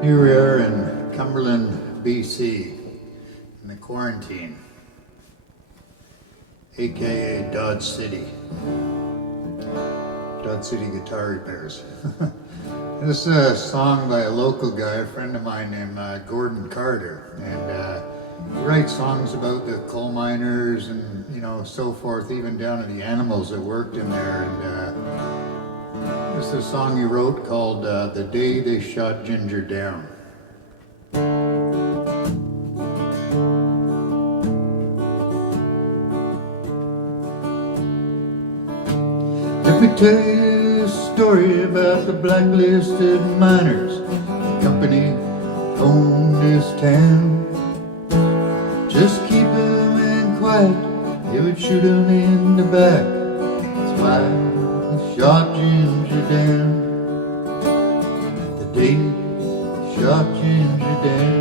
Here we are in Cumberland, BC, in the quarantine, aka Dodge City. Dodge City Guitar Repairs. This is a song by a local guy, a friend of mine named Gordon Carter, and he writes songs about the coal miners and so forth, even down to the animals that worked in there. And this is a song he wrote called "The Day They Shot Ginger Down." Let me tell you a story about the blacklisted miners. The company owned this town. Just keep 'em in quiet, they would shoot 'em in the back. That's why they shot Ginger down. The day they shot Ginger down.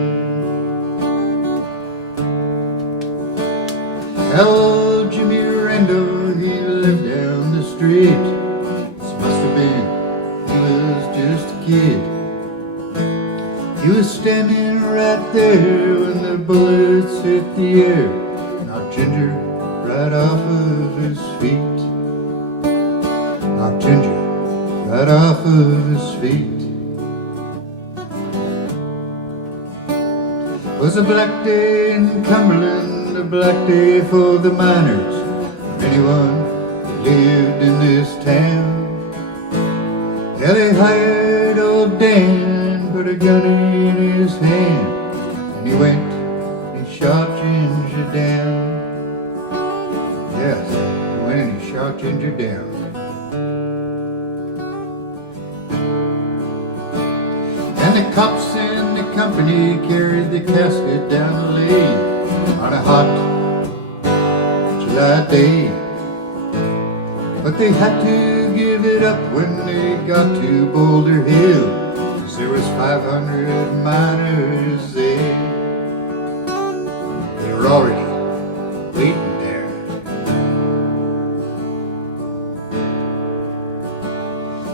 How Jimmy Rando, he lived down the street. This must have been, he was just a kid. He was standing right there when the bullets hit the air, knocked Ginger right off of his feet. Knocked Ginger right off of his feet. It was a black day in Cumberland, a black day for the miners, for anyone who lived in this town. Yeah, they hired old Dan, put a gun in his hand, and he went and he shot Ginger down. Yes, he went and he shot Ginger down. And the cops in the company carried the casket down the lane on a hot July day. But they had to give it up when they got to Boulder Hill, 'cause there was 500 miners there. They were already waiting there.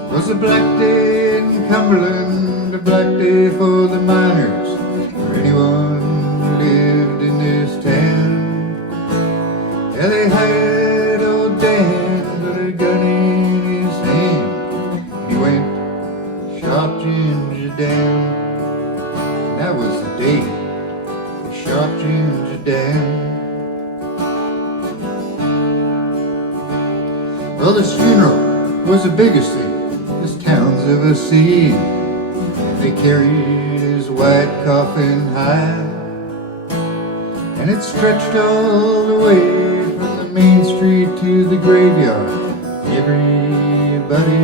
It was a black day in Cumberland, a black day for the miners, for anyone who lived in this town. Yeah, they hired old Dan, put a gun in his hand, and he went, shot Ginger down. And that was the day they shot Ginger down. Well, this funeral was the biggest thing this town's ever seen. They carried his white coffin high, and it stretched all the way from the main street to the graveyard. Everybody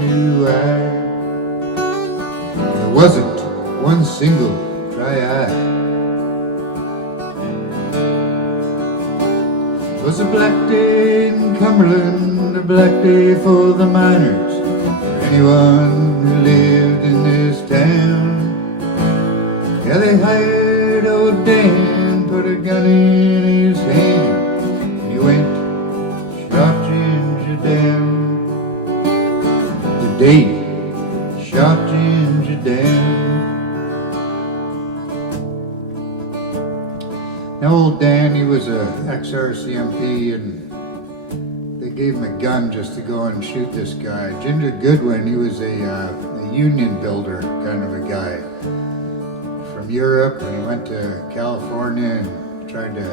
knew why. There wasn't one single dry eye. It was a black day in Cumberland, a black day for the miners, for anyone who lived in this town. Yeah, they hired old Dan, put a gun in his hand, and he went, shot Ginger down. The day he shot Ginger down. Now old Dan, he was a ex-RCMP, and they gave him a gun just to go and shoot this guy. Ginger Goodwin, he was a union builder kind of a guy from Europe, and he went to California and tried to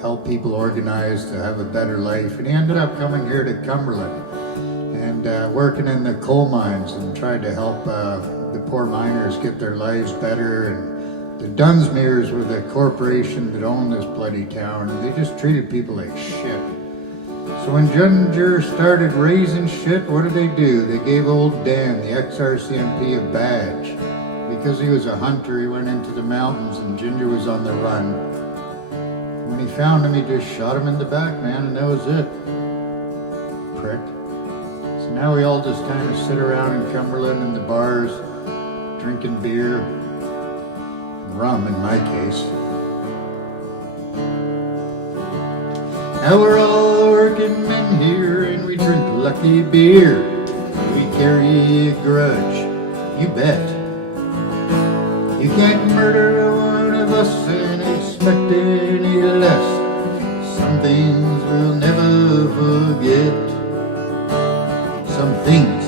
help people organize to have a better life. And he ended up coming here to Cumberland and working in the coal mines and tried to help the poor miners get their lives better. And the Dunsmuirs were the corporation that owned this bloody town, and they just treated people like shit. So when Ginger started raising shit, what did they do? They gave old Dan, the ex-RCMP, a badge. Because he was a hunter, he went into the mountains and Ginger was on the run. When he found him, he just shot him in the back, man, and that was it. Prick. So now we all just kind of sit around in Cumberland in the bars, drinking beer, rum in my case. Now we're all working men here and we drink lucky beer. We carry a grudge, you bet. You can't murder one of us and expect any less. Some things we'll never forget. Some things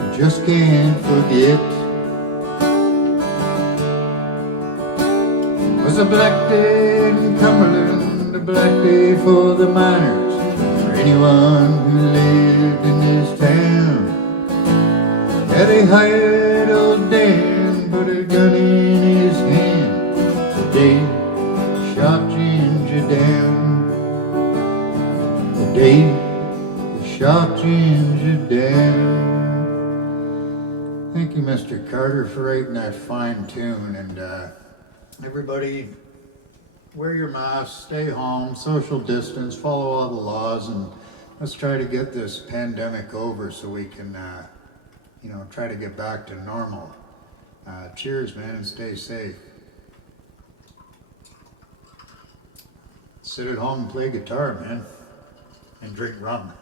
you just can't forget. It was a black day in Cumberland, a black day for the miners, for anyone who lived in this town. Had he hired old Dan, put a gun in his hand, the day he shot Ginger down. The day he shot Ginger down. Thank you, Mr. Carter, for writing that fine tune. And everybody, wear your mask, stay home, social distance, follow all the laws, and let's try to get this pandemic over so we can, try to get back to normal. Cheers, man, and stay safe. Sit at home and play guitar, man, and drink rum.